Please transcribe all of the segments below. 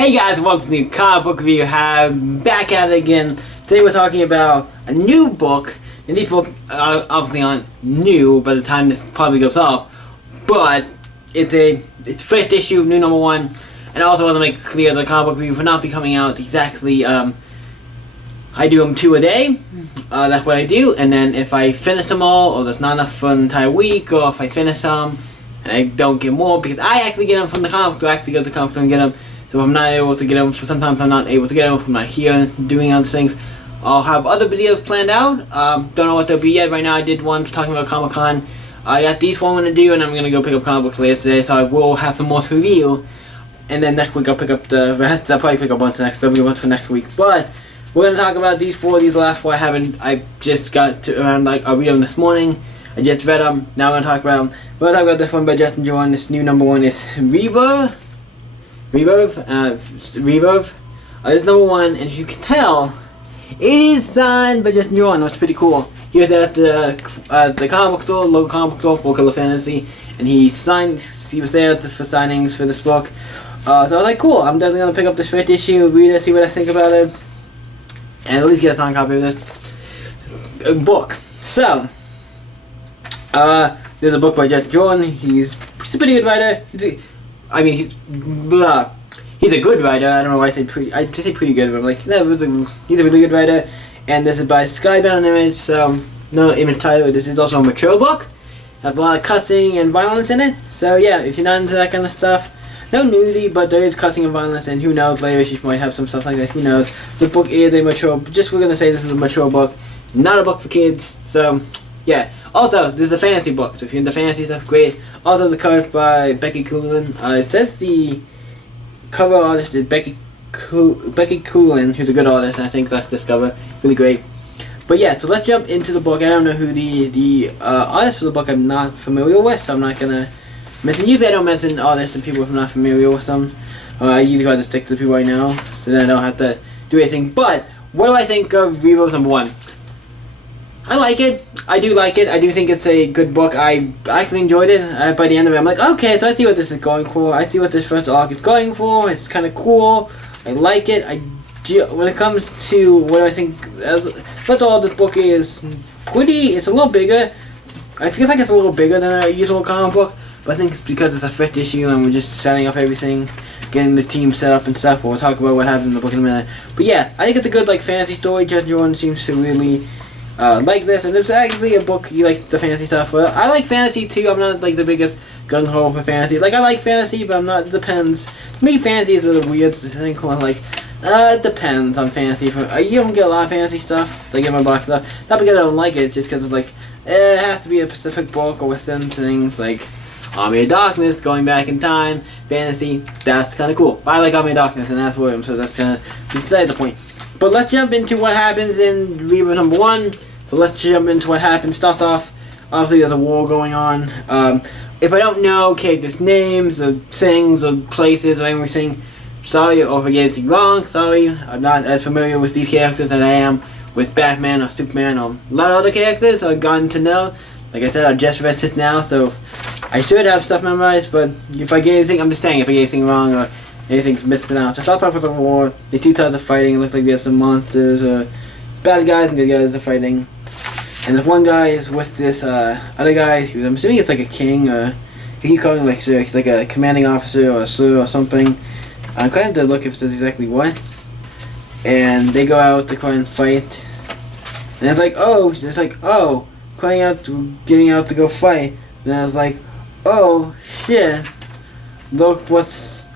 Hey guys, welcome to the comic book review. Back at it again. Today we're talking about a new book. And these books obviously aren't new by the time this probably goes up, but it's first issue, new number 1. And I also want to make it clear the comic book review will not be coming out exactly. I do them 2 a day. That's what I do. And then if I finish them all, or there's not enough for an entire week, or if I finish them and I don't get more, because I actually get them from the comic book, I actually go to the comic book and get them. So if I'm not able to get them, sometimes I'm not able to get them if I'm not here doing other things. I'll have other videos planned out. Don't know what they'll be yet. Right now I did one talking about Comic-Con. I got these 4 I'm going to do, and I'm going to go pick up comic books later today, so I will have some more to review. And then next week I'll pick up the rest. I'll probably pick up one for next week. But we're going to talk about these 4. These last 4 I just got to around, I'll read them this morning. I just read them. Now I'm going to talk about them. We're going to talk about this one by Justin Jordan. This new number 1 is reaver. This is number 1, and as you can tell, it is signed by Justin Jordan, which is pretty cool. He was at the comic book store, local comic book store, Full Color Fantasy, and he was there for signings for this book. So I was like, cool, I'm definitely going to pick up this 5th issue, read it, see what I think about it, and at least get a signed copy of this book. So, there's a book by Justin Jordan. He's a pretty good writer. He's a good writer. I don't know why I say pretty. I just say pretty good, but I'm like, no, he's a really good writer. And this is by Skybound Image, so no image title. This is also a mature book. Has a lot of cussing and violence in it. So yeah, if you're not into that kind of stuff, no nudity, but there is cussing and violence, and who knows, later she might have some stuff like that. Who knows? The book is a mature. We're gonna say this is a mature book, not a book for kids. So yeah. Also, this is a fantasy book, so if you're into fantasy stuff, great. Also, the cover by Becky Coolin. It says the cover artist is Becky Coolin, who's a good artist, and I think that's this cover. Really great. But yeah, so let's jump into the book. I don't know who the artist for the book I'm not familiar with, so I'm not going to mention. Usually I don't mention artists and people if I'm not familiar with them. I usually try to stick to the people I know, so then I don't have to do anything. But, what do I think of Reaver number 1? I like it. I do like it. I do think it's a good book. I actually enjoyed it. By the end of it, I'm like, okay, so I see what this is going for. I see what this first arc is going for. It's kind of cool. I like it. When it comes to what I think, first of all, this book is pretty. It's a little bigger. I feel like it's a little bigger than a usual comic book, but I think it's because it's a 5th issue and we're just setting up everything, getting the team set up and stuff. We'll talk about what happens in the book in a minute. But yeah, I think it's a good fantasy story. Justin Jordan seems to really like this, and it's actually a book. You like the fantasy stuff. Well, I like fantasy too. I'm not the biggest gung ho for fantasy. I like fantasy, but I'm not. It depends. To me, fantasy is a weird thing. It depends on fantasy. You don't get a lot of fantasy stuff. In my box stuff. Not because I don't like it, just because it's it has to be a specific book or within things like Army of Darkness, going back in time, fantasy. That's kind of cool. But I like Army of Darkness, and that's William, so that's kind of beside the point. But let's jump into what happens in Reaver number 1. So let's jump into what happens. Starts off, obviously there's a war going on. If I don't know characters' names or things or places or anything, sorry, or if I get anything wrong, sorry. I'm not as familiar with these characters as I am with Batman or Superman or a lot of other characters I've gotten to know. Like I said, I've just read this now, so I should have stuff memorized, but if I get anything, I'm just saying, if I get anything wrong or anything's mispronounced. It starts off with a war. The 2 sides are fighting. It looks like there's some monsters or bad guys and good guys are fighting. And this one guy is with this other guy, who I'm assuming it's like a king, or you keep calling him sir, he's like a commanding officer or a sir or something. I'm trying to look if it says exactly what. And they go out to try and fight. And getting out to go fight. And I was like, oh shit,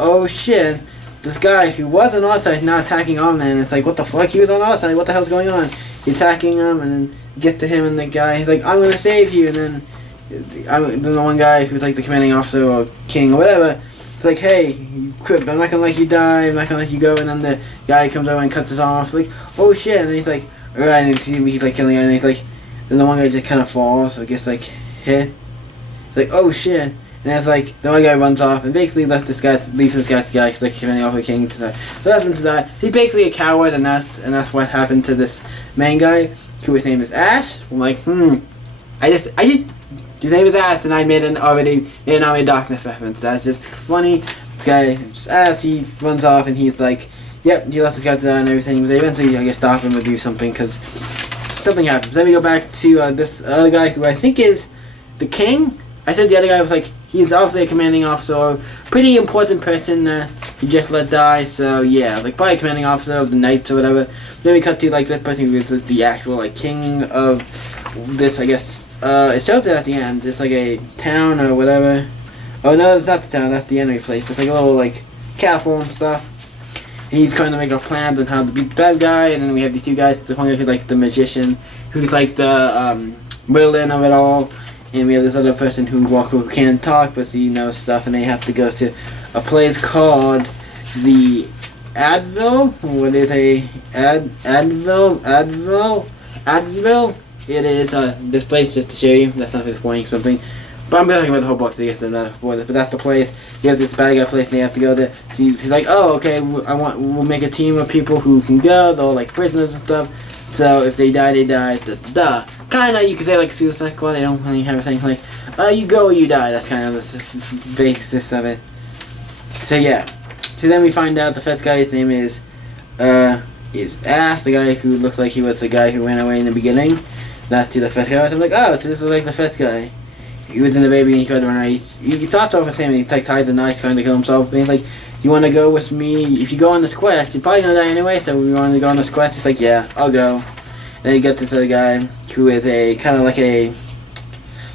oh shit, this guy who was on our side is now attacking our man. It's like, what the fuck, he was on our side, what the hell's going on? He's attacking him, and then you get to him, and the guy, he's like, I'm gonna save you, and then the one guy who's like the commanding officer or king or whatever, it's like, hey, you quit, I'm not gonna let you die, I'm not gonna let you go, and then the guy comes over and cuts his arm off, like, oh shit, and then he's like, alright, and he's like killing him, and he's like, then the one guy just kind of falls, so it gets hit, it's like, oh shit. And it's like, the one guy runs off and basically leaves this guy to die because they're commanding off the king to die. So that's him to die. He's basically a coward, and that's what happened to this main guy, whose name is Ash. I'm like, his name is Ash, and I made an Army of Darkness reference. That's just funny. this guy just asks, he runs off, and he's like, yep, he left his guys down and everything, but they eventually, I guess, stop him or do something, because something happens. Then we go back to this other guy, who I think is the king. I said the other guy was like, he's obviously a commanding officer, or pretty important person he just let die, so yeah, like probably a commanding officer of the knights or whatever. Then we cut to like this person who is the actual like king of this, I guess, it shows it at the end, it's like a town or whatever. Oh no, it's not the town, that's the enemy place. It's like a little like castle and stuff. And he's trying to make our plans on how to beat the bad guy, and then we have these two guys, the one who's like the magician, who's like the Merlin of it all. And we have this other person who walks who can't talk, but he knows stuff, and they have to go to a place called the Advil. What is Advil? It is this place, just to show you. That's not just pointing something. But I'm talking about the whole box to get to that before this. But that's the place. You have this bad guy place, and they have to go there. So he's like, oh, okay, we'll make a team of people who can go. They're all like prisoners and stuff. So if they die, they die. Da da da. Kinda, you could say like Suicide Squad. They don't really have everything like, you go or you die. That's kind of the basis of it. So yeah. So then we find out the first guy's name is Ass, the guy who looks like he was the guy who ran away in the beginning. That's the first guy. So I'm like, oh, so this is like the first guy. He was in the baby and he tried to run away. He thought so for him, and he like ties a knife trying to kill himself. And he's like, you want to go with me? If you go on this quest, you're probably gonna die anyway. So we want to go on this quest. He's like, yeah, I'll go. And then you get this other guy who is a kind of like a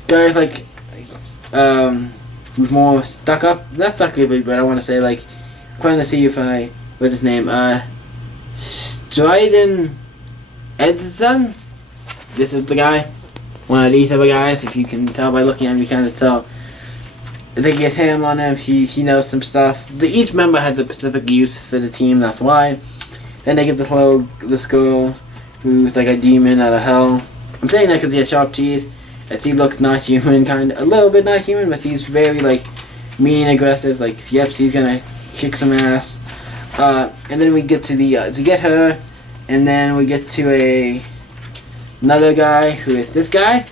guy like who's more stuck up. Not stuck up, but I want to say like I'm trying to see if what's his name? Dryden Edson. This is the guy. One of these other guys. If you can tell by looking at him, you kind of tell. They get him on him. He knows some stuff. Each member has a specific use for the team. That's why. Then they get this girl who's like a demon out of hell. I'm saying that because he has sharp teeth, as he looks not human, a little bit not human, but he's very like mean, aggressive. Like, yep, he's gonna kick some ass. And then we get to to get her, and then we get to another guy who is this guy,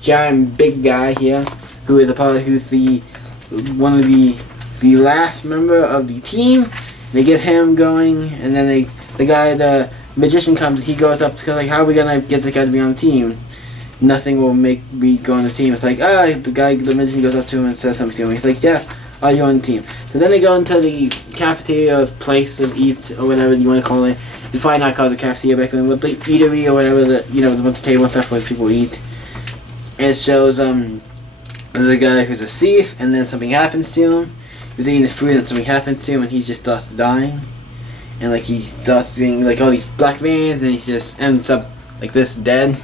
giant big guy here, who is who's one of the last member of the team. They get him going, and then the magician comes. He goes up because like, how are we gonna get this guy to be on the team? Nothing will make me go on the team. It's like, the magician goes up to him and says something to him. He's like, yeah, are you on the team? So then they go into the cafeteria place of eat or whatever you want to call it. You probably not call it the cafeteria back then, but the eatery or whatever, the bunch of table stuff where people eat. And it shows there's a guy who's a thief, and then something happens to him. He's eating the food, and something happens to him, and he just starts dying. And like he starts doing like all these black veins, and he just ends up like this dead.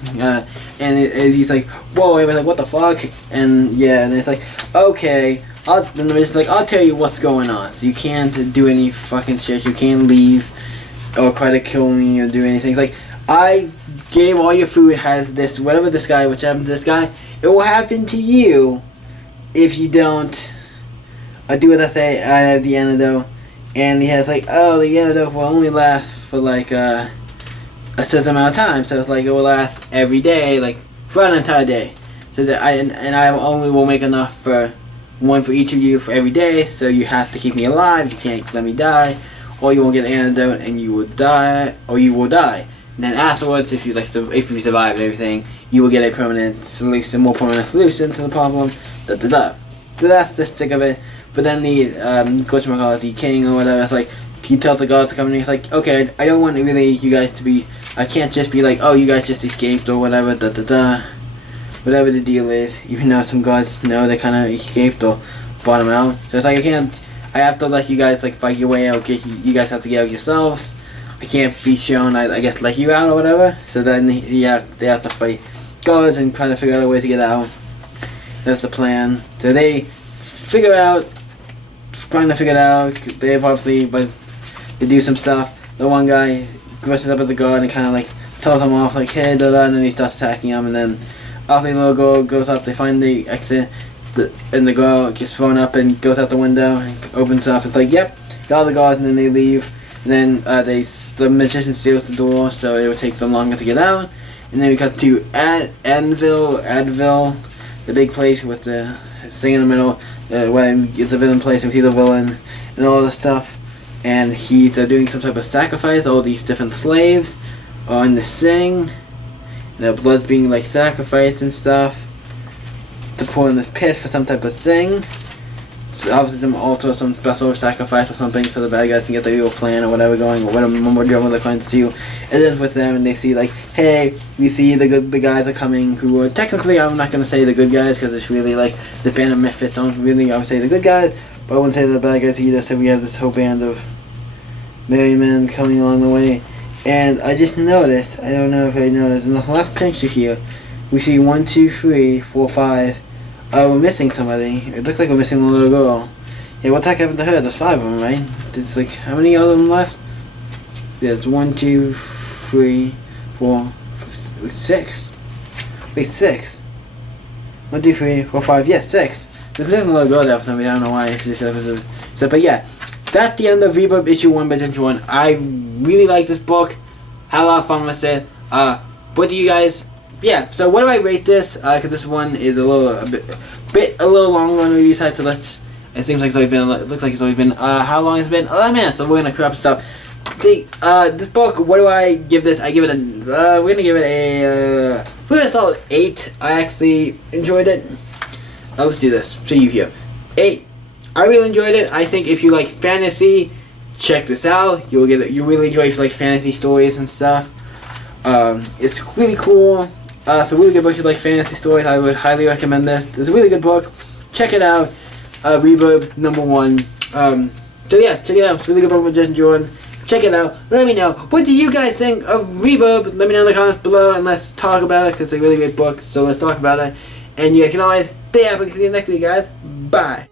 And he's like, whoa, everybody's like, what the fuck? And yeah, and it's like, okay, and it's like, I'll tell you what's going on. So you can't do any fucking shit. You can't leave or try to kill me or do anything. It's like, I gave all your food, has this, whatever this guy, which happened to this guy, it will happen to you if you don't do what I say. I have the antidote. And he has like, oh, the antidote will only last for like a certain amount of time. So it's like it will last every day, like for an entire day. So that I only will make enough for one for each of you for every day. So you have to keep me alive. You can't let me die, or you won't get an antidote and you will die, or you will die. And then afterwards, if you survive and everything, you will get a permanent solution, more permanent solution to the problem. Da da da. So that's the stick of it. But then the king or whatever, it's like, he tells the gods to come in, he's like, okay, I don't want really you guys to be, I can't just be like, oh, you guys just escaped or whatever, da da da. Whatever the deal is, even though some gods know they kind of escaped or bottom out. So it's like, I have to let you guys like fight your way out, you guys have to get out yourselves. I can't be shown, I guess, let you out or whatever. So then they have to fight gods and try to figure out a way to get out. That's the plan. So they trying to figure it out. They obviously, but they do some stuff. The one guy dresses up as a god and kind of like tells him off, like, hey, da da, and then he starts attacking him. And then after the little girl goes up, they find the exit, and the girl gets thrown up and goes out the window and opens up. It's like, yep, got all the gods, and then they leave. And then the magician steals the door, so it would take them longer to get out. And then we cut to Advil, the big place with the thing in the middle, when the villain plays him, he's the villain, and all this stuff. And he's doing some type of sacrifice. All these different slaves are in this thing, and their blood's being like sacrificed and stuff to pour in this pit for some type of thing. So obviously some altar, some special sacrifice or something so the bad guys can get their evil plan or whatever going, or whatever they're trying to do. And then with them, and they see like, hey, we see the guys are coming who are technically, I'm not going to say the good guys because it's really like the band of misfits. I don't really, I would say the good guys, but I wouldn't say the bad guys either. So we have this whole band of merry men coming along the way. And I just noticed, I don't know if I noticed, in the last picture here, we see 1, 2, 3, 4, 5. We're missing somebody. It looks like we're missing a little girl. Yeah, what the heck happened to her? There's 5 of them, right? There's like, how many of them left? There's 1, 2, 3, 4, 5, 6. Wait, 6. 1, 2, 3, 4, 5, yeah, 6. There's missing a little girl there for some reason. I don't know why. It's just episode. So, but yeah, that's the end of Reaver issue 1 by issue 1. I really like this book. Had a lot of fun with it. What do you guys? Yeah. So what do I rate this? Because this one is a little longer on the review side. So let's. It seems like it's always been. It looks like it's always been. How long has it been? 11 minutes. So we're gonna crap stuff. See, this book. What do I give this? I give it a. We're gonna give it a. We're gonna solid 8. I actually enjoyed it. Let's do this. See you here. 8. I really enjoyed it. I think if you like fantasy, check this out. You'll get it. You really enjoy if you like fantasy stories and stuff. It's really cool. It's a really good book if you like fantasy stories. I would highly recommend this. It's a really good book. Check it out. Reaver #1. So yeah, check it out. It's a really good book with Justin Jordan. Check it out. Let me know. What do you guys think of Reaver? Let me know in the comments below and let's talk about it because it's a really great book. So let's talk about it. And you guys can always stay happy. See you next week, guys. Bye.